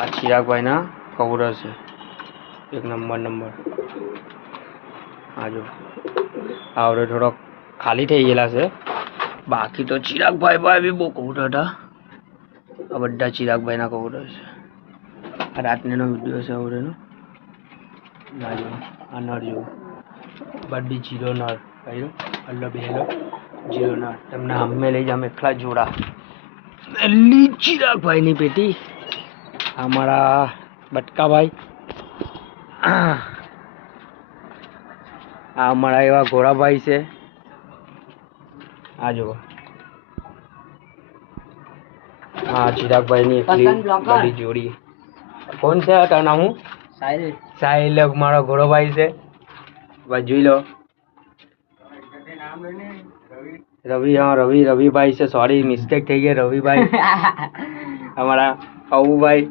આ ચિરાગભાઈ ના કૌરવ છે, એક નંબર. આ જો આવડે થોડોક ખાલી થઈ ગયેલા છે, બાકી તો ચિરાગભાઈ બી બહુ કૌરવ હતા. આ બધા ચિરાગભાઈ ના કૌરવ છે. આ રાતનો વિડીયો છે આવડેનો. ના જો આ નર જો બધી જીરો નર કહ્યું અલ્લો બેહેલો જીરો નર તમને હમે લઈ જામ એકલા જોડા ચિરાગભાઈ ની પેટી. અમારા બટકાભાઈ, આ અમારા એવા ઘોડાભાઈ છે. આ જુઓ હા ચિરાગભાઈ ની એકલી બધી જોડી. કોણ છે તારું નામ? હું સાહિલ મારો ઘોડોભાઈ છે. જોઈ લો રવિ. હા રવિભાઈ છે. સોરી મિસ્ટેક થઈ ગઈ રવિભાઈ. અમારા અવુભાઈ